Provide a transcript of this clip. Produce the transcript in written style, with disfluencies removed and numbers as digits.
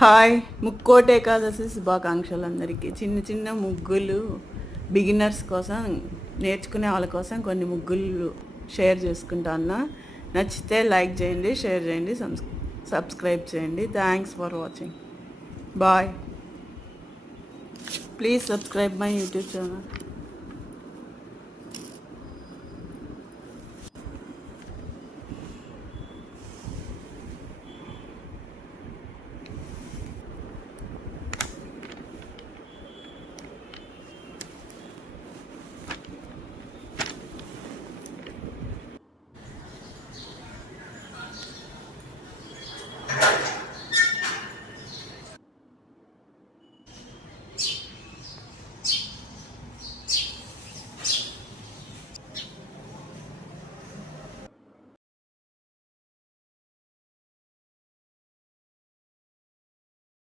హాయ్ ముక్కోటి ఏకాదశి శుభాకాంక్షలు అందరికీ. చిన్న చిన్న ముగ్గులు బిగినర్స్ కోసం, నేర్చుకునే వాళ్ళ కోసం కొన్ని ముగ్గులు షేర్ చేసుకుంటా అన్న. నచ్చితే లైక్ చేయండి, షేర్ చేయండి, సబ్స్క్రైబ్ చేయండి. Thanks for watching. Bye. Please subscribe my YouTube channel.